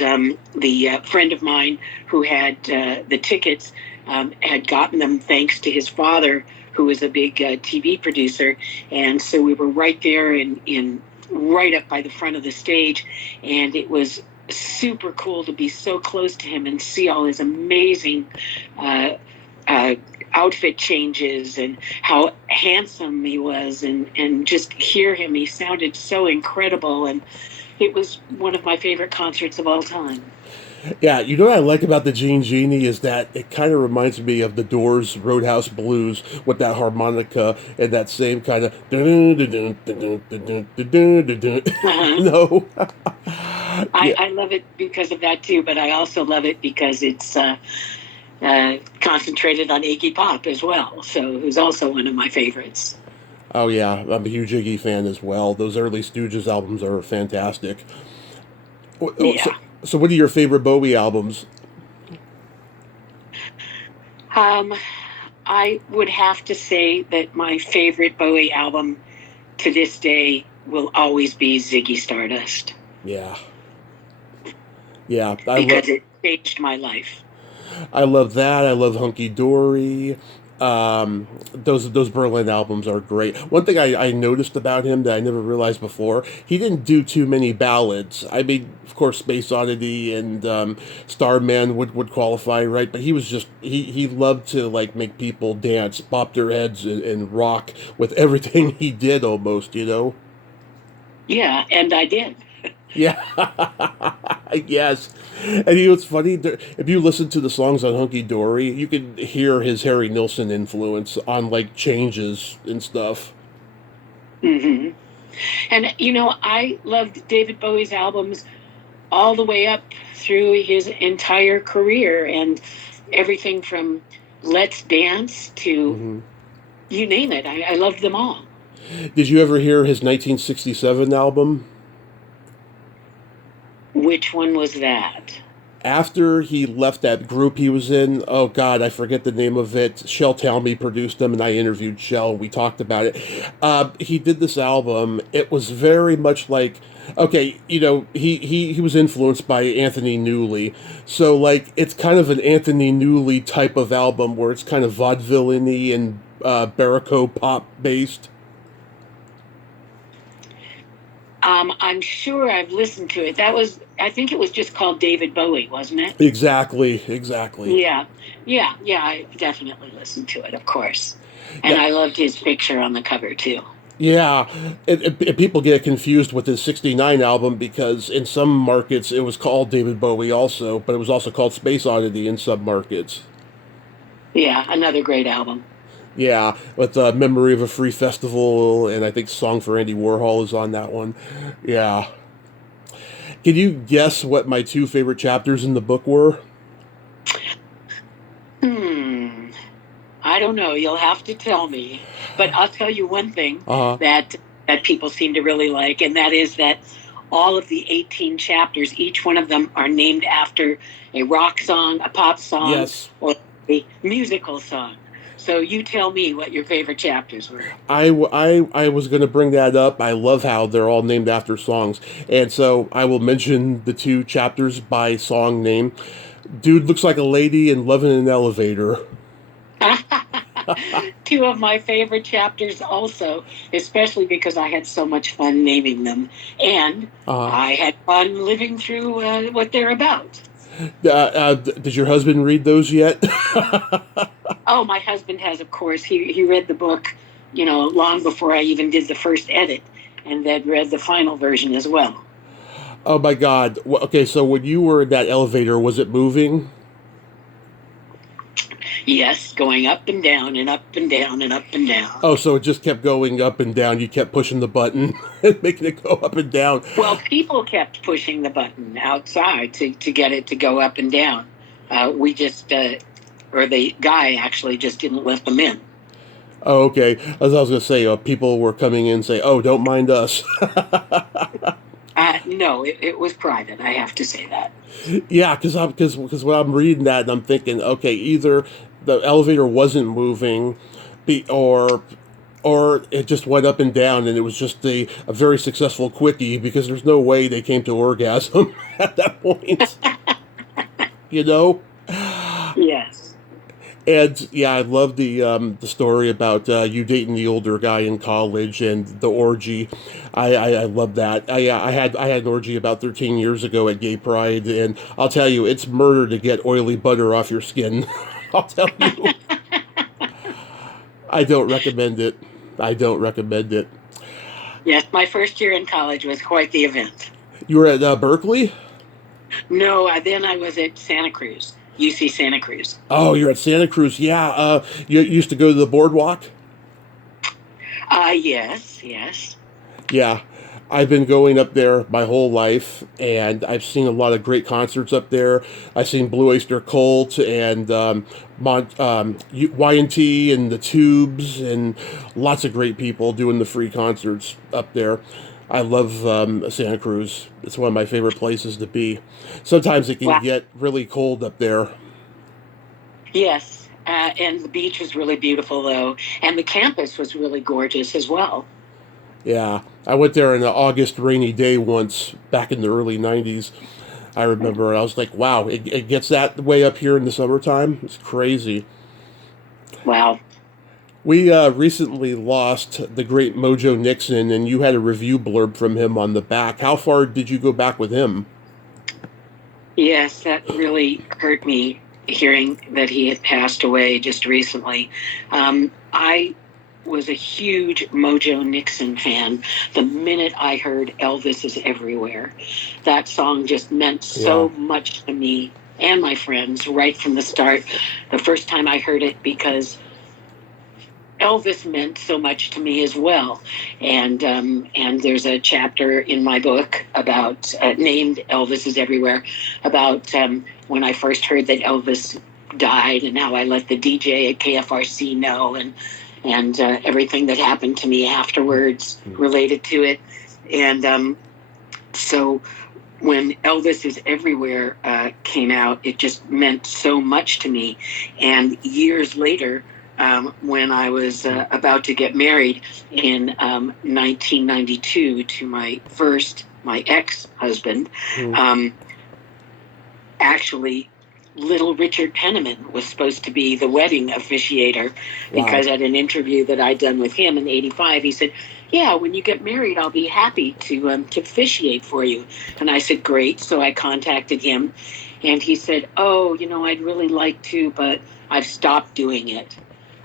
the friend of mine who had the tickets had gotten them thanks to his father, who was a big TV producer. And so we were right there in right up by the front of the stage, and it was super cool to be so close to him and see all his amazing uh, uh, outfit changes and how handsome he was, and just hear him. He sounded so incredible, and it was one of my favorite concerts of all time. Yeah, you know what I like about the Genie is that it kind of reminds me of the Doors' Roadhouse Blues with that harmonica and that same kind of Uh-huh. no. Yeah. I love it because of that too, but I also love it because it's concentrated on Iggy Pop as well, so who's also one of my favorites. Oh yeah, I'm a huge Iggy fan as well. Those early Stooges albums are fantastic. So, Yeah. so what are your favorite Bowie albums? Um, I would have to say that my favorite Bowie album to this day will always be Ziggy Stardust Yeah, yeah, because it changed my life. I love that. I love Hunky Dory. Those Berlin albums are great. One thing I noticed about him that I never realized before, he didn't do too many ballads. I mean, of course, Space Oddity and Starman would qualify, right? But he was just he loved to like make people dance, bop their heads, and rock with everything he did, almost, you know. Yeah, and I did. Yeah, yes. And you know what's funny? If you listen to the songs on Hunky Dory, you can hear his Harry Nilsson influence on like changes and stuff. Hmm. And you know, I loved David Bowie's albums all the way up through his entire career, and everything from Let's Dance to Hmm. you name it. I loved them all. Did you ever hear his 1967 album? Which one was that? after he left that group he was in, oh God, I forget the name of it. Shel Talmy produced them, and I interviewed Shel. We talked about it. He did this album. It was very much like, okay, he was influenced by Anthony Newley, so like it's kind of an Anthony Newley type of album where it's kind of vaudeville-y and barocco pop based. I'm sure I've listened to it. I think it was just called David Bowie, wasn't it? Exactly. Yeah, yeah. I definitely listened to it, of course. And Yeah. I loved his picture on the cover, too. Yeah, and people get confused with his '69 album because in some markets it was called David Bowie also, but it was also called Space Oddity in some markets. Yeah, another great album. Yeah, with Memory of a Free Festival, and I think Song for Andy Warhol is on that one. Yeah. Can you guess what my two favorite chapters in the book were? I don't know. You'll have to tell me. But I'll tell you one thing Uh-huh. that people seem to really like, and that is that all of the 18 chapters, each one of them are named after a rock song, a pop song, Yes. or a musical song. So you tell me what your favorite chapters were. I was going to bring that up. I love how they're all named after songs. And so I will mention the two chapters by song name. Dude Looks Like a Lady and Love in an Elevator. Two of my favorite chapters also, especially because I had so much fun naming them. And I had fun living through what they're about. Did your husband read those yet? Oh, my husband has, of course. He read the book, long before I even did the first edit, and then read the final version as well. Oh my God. Okay, so when you were in that elevator, was it moving? Yes, going up and down and up and down and up and down. Oh, so it just kept going up and down. You kept pushing the button and making it go up and down. Well, people kept pushing the button outside to get it to go up and down. We just, or the guy actually just didn't let them in. Oh, okay. As I was going to say, people were coming in and say, oh, don't mind us. No, it was private. I have to say that. Yeah, because when I'm reading that, and I'm thinking, okay, either the elevator wasn't moving, or it just went up and down, and it was just a very successful quickie because there's no way they came to orgasm at that point. Yes. And yeah, I love the story about you dating the older guy in college and the orgy. I love that. I had an orgy about 13 years ago at Gay Pride, and I'll tell you, it's murder to get oily butter off your skin. I'll tell you. I don't recommend it. Yes, my first year in college was quite the event. You were at Berkeley? No, then I was at Santa Cruz. UC Santa Cruz. Oh, you're at Santa Cruz. Yeah. You used to go to the boardwalk? Yes. Yeah. I've been going up there my whole life, and I've seen a lot of great concerts up there. I've seen Blue Oyster Cult and Y&T and the Tubes, and lots of great people doing the free concerts up there. I love Santa Cruz. It's one of my favorite places to be. Sometimes it can get really cold up there. Yes, and the beach was really beautiful, though, and the campus was really gorgeous as well. Yeah, I went there on an August rainy day once back in the early 90s. I remember, I was like, wow, it gets that way up here in the summertime? It's crazy. Wow. We recently lost the great Mojo Nixon, and you had a review blurb from him on the back. How far did you go back with him? Yes, that really hurt me hearing that he had passed away just recently. I was a huge Mojo Nixon fan the minute I heard Elvis is Everywhere. That song just meant so much to me and my friends right from the start. The first time I heard it, because Elvis meant so much to me as well, and there's a chapter in my book about named Elvis is Everywhere, about when I first heard that Elvis died, and how I let the DJ at KFRC know, and everything that happened to me afterwards related to it, and so when Elvis is Everywhere came out, it just meant so much to me. And years later, when I was about to get married in 1992 to my ex-husband, Hmm. actually little Richard Penniman was supposed to be the wedding officiator, Wow. because at an interview that I'd done with him in '85, he said, "Yeah, when you get married, I'll be happy to officiate for you." And I said, "Great." So I contacted him, and he said, "Oh, I'd really like to, but I've stopped doing it."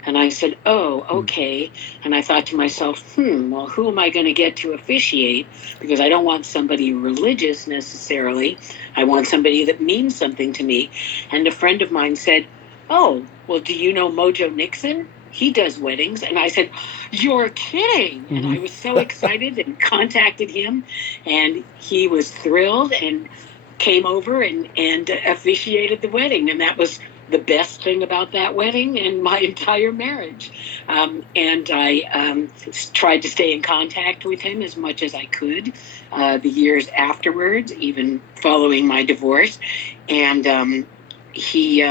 And I said, "Oh, Hmm. okay." And I thought to myself, well, who am I going to get to officiate? Because I don't want somebody religious necessarily. I want somebody that means something to me. And a friend of mine said, "Oh, well, do you know Mojo Nixon? He does weddings." And I said, "You're kidding." And Hmm. I was so excited and contacted him. And he was thrilled and came over and officiated the wedding. And that was the best thing about that wedding and my entire marriage. And I tried to stay in contact with him as much as I could the years afterwards, even following my divorce. And he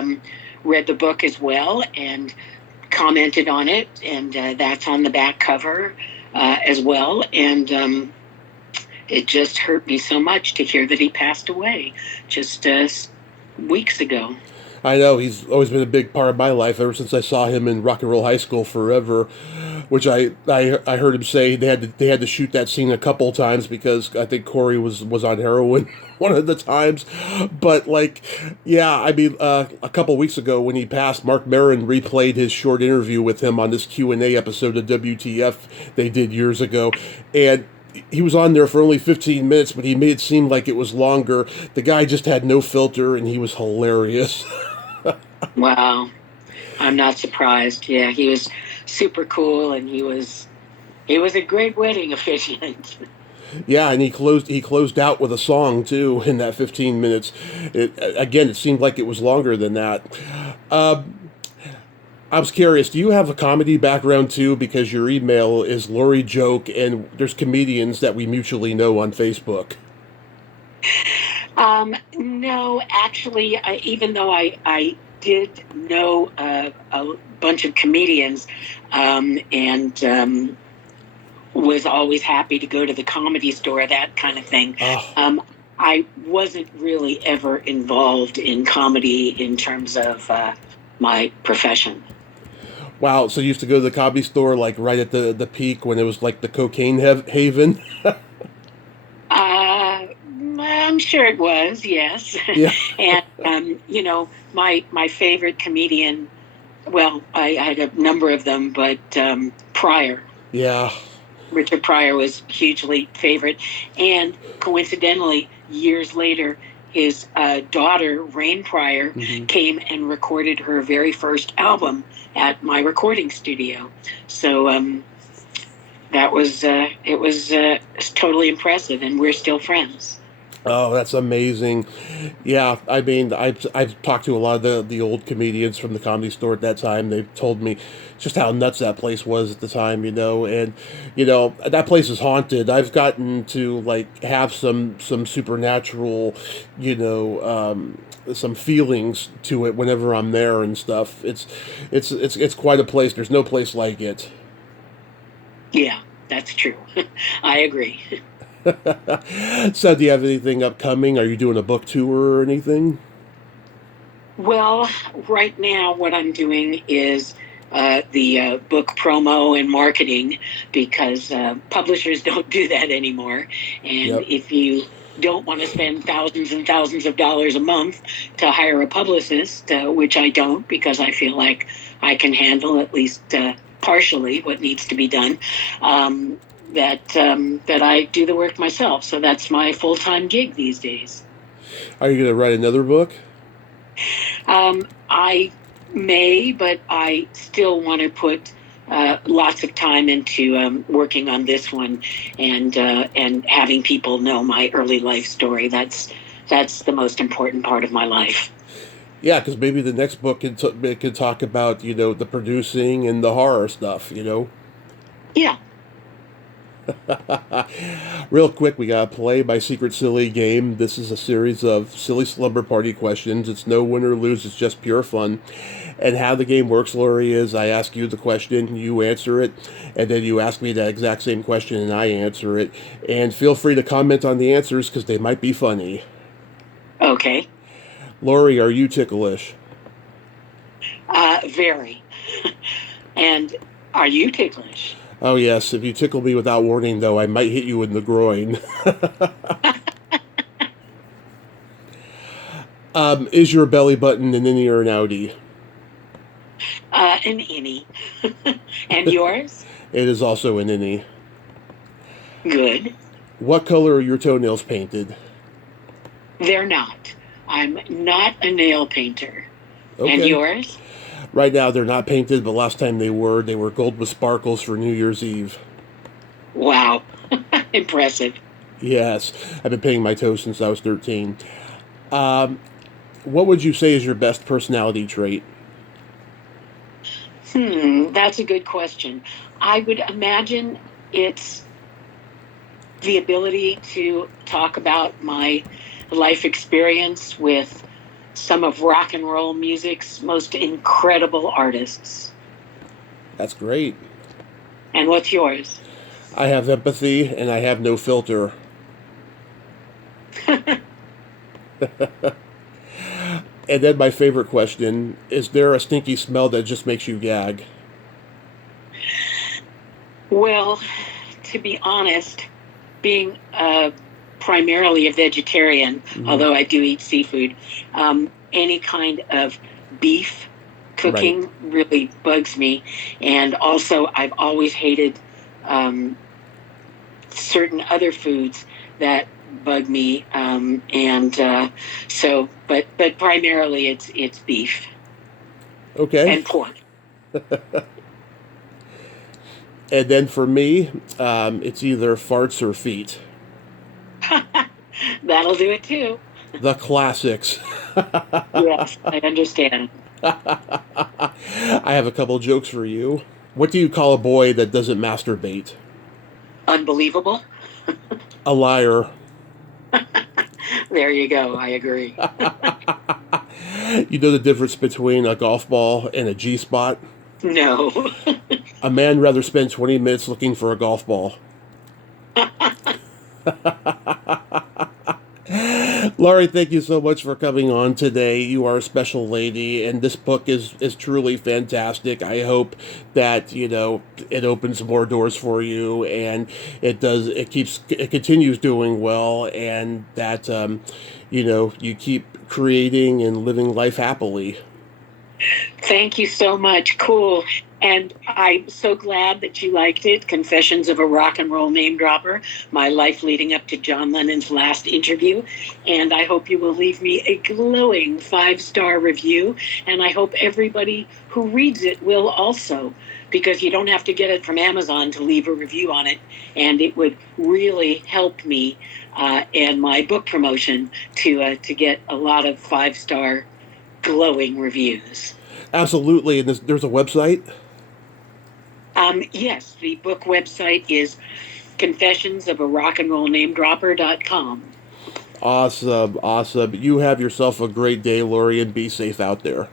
read the book as well and commented on it. And that's on the back cover as well. And it just hurt me so much to hear that he passed away just weeks ago. I know he's always been a big part of my life ever since I saw him in Rock and Roll High School Forever, which I heard him say they had to shoot that scene a couple times because I think Corey was on heroin one of the times, but like, yeah, I mean, a couple weeks ago when he passed, Mark Maron replayed his short interview with him on this Q&A episode of WTF they did years ago, and he was on there for only 15 minutes, but he made it seem like it was longer. The guy just had no filter, and he was hilarious. Wow. I'm not surprised. Yeah, he was super cool, and he was a great wedding officiant. Yeah, and he closed out with a song too in that 15 minutes. Again, it seemed like it was longer than that. Uh, I was curious. Do you have a comedy background too? Because your email is Laurie Joke, and there's comedians that we mutually know on Facebook. No, actually, even though I did know a bunch of comedians, and was always happy to go to the Comedy Store, that kind of thing. Oh, I wasn't really ever involved in comedy in terms of my profession. wow! So you used to go to the comedy store like right at the peak when it was like the cocaine haven. I'm sure it was, yes. Yeah, And my favorite comedian. Well, I had a number of them, but Pryor. yeah. Richard Pryor was hugely favorite. And coincidentally, years later, his daughter, Rain Pryor, Hmm. came and recorded her very first album at my recording studio. So it was totally impressive, and we're still friends. Oh, that's amazing. Yeah, I mean, I've talked to a lot of the old comedians from the comedy store at that time. They've told me just how nuts that place was at the time, and that place is haunted. I've gotten to like have some supernatural, some feelings to it whenever I'm there and stuff. It's quite a place. There's no place like it. Yeah, that's true. I agree. So, do you have anything upcoming? Are you doing a book tour or anything? Well, right now, what I'm doing is the book promo and marketing, because publishers don't do that anymore. And Yep. if you don't want to spend thousands and thousands of dollars a month to hire a publicist, which I don't, because I feel like I can handle at least partially what needs to be done, that I do the work myself. So that's my full-time gig these days. Are you going to write another book? I may, but I still want to put lots of time into working on this one, and having people know my early life story. That's the most important part of my life. Yeah, because maybe the next book can talk about the producing and the horror stuff. Yeah, Real quick, we gotta play my secret silly game. This is a series of silly slumber party questions. It's no win or lose, it's just pure fun. And how the game works, Laurie, is I ask you the question, you answer it, and then you ask me that exact same question and I answer it. And feel free to comment on the answers because they might be funny. Okay. Laurie, are you ticklish? Very. And are you ticklish? Oh, yes. If you tickle me without warning, though, I might hit you in the groin. Is your belly button an innie or an outie? An innie. And yours? It is also an innie. Good. What color are your toenails painted? They're not. I'm not a nail painter. Okay. And yours? Right now, they're not painted, but last time they were. They were gold with sparkles for New Year's Eve. Wow. Impressive. Yes. I've been painting my toes since I was 13. What would you say is your best personality trait? That's a good question. I would imagine it's the ability to talk about my life experience with some of rock and roll music's most incredible artists. That's great. And what's yours? I have empathy and I have no filter. And then my favorite question, is there a stinky smell that just makes you gag? Well, to be honest, being primarily a vegetarian, although I do eat seafood, any kind of beef cooking really bugs me. And also, I've always hated certain other foods that bug me. But primarily it's beef. Okay. And pork. And then for me, it's either farts or feet. That'll do it too. The classics. Yes, I understand. I have a couple jokes for you. What do you call a boy that doesn't masturbate? Unbelievable. A liar. There you go. I agree. You know the difference between a golf ball and a G-spot? No. A man rather spend 20 minutes looking for a golf ball. Laurie, thank you so much for coming on today. You are a special lady, and this book is truly fantastic. I hope that, it opens more doors for you, and it continues doing well, and that, you keep creating and living life happily. Thank you so much. Cool. And I'm so glad that you liked it. Confessions of a Rock and Roll Name Dropper, my life leading up to John Lennon's last interview. And I hope you will leave me a glowing 5-star review. And I hope everybody who reads it will also, because you don't have to get it from Amazon to leave a review on it. And it would really help me and my book promotion to get a lot of 5-star glowing reviews. Absolutely. And there's a website? Yes, the book website is confessionsofArockandrollnamedropper.com. Awesome. You have yourself a great day, Laurie, and be safe out there.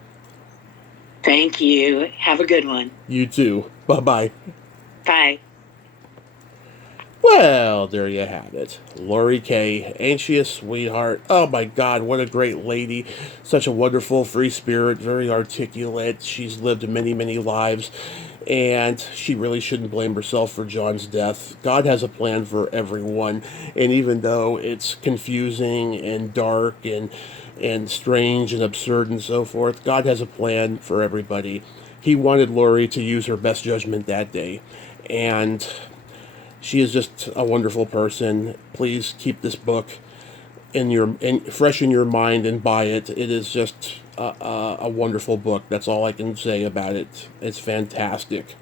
Thank you. Have a good one. You too. Bye-bye. Bye. Well, there you have it. Laurie Kaye, ain't she a sweetheart? Oh my God, what a great lady. Such a wonderful free spirit, very articulate. She's lived many, many lives, and she really shouldn't blame herself for John's death. God has a plan for everyone, and even though it's confusing and dark and strange and absurd and so forth, God has a plan for everybody. He wanted Laurie to use her best judgment that day, and she is just a wonderful person. Please keep this book fresh in your mind and buy it. It is just a wonderful book. That's all I can say about it. It's fantastic.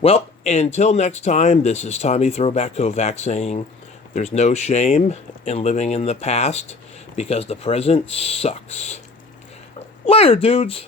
Well, until next time, this is Tommy Throwback Kovac saying there's no shame in living in the past because the present sucks. Later, dudes!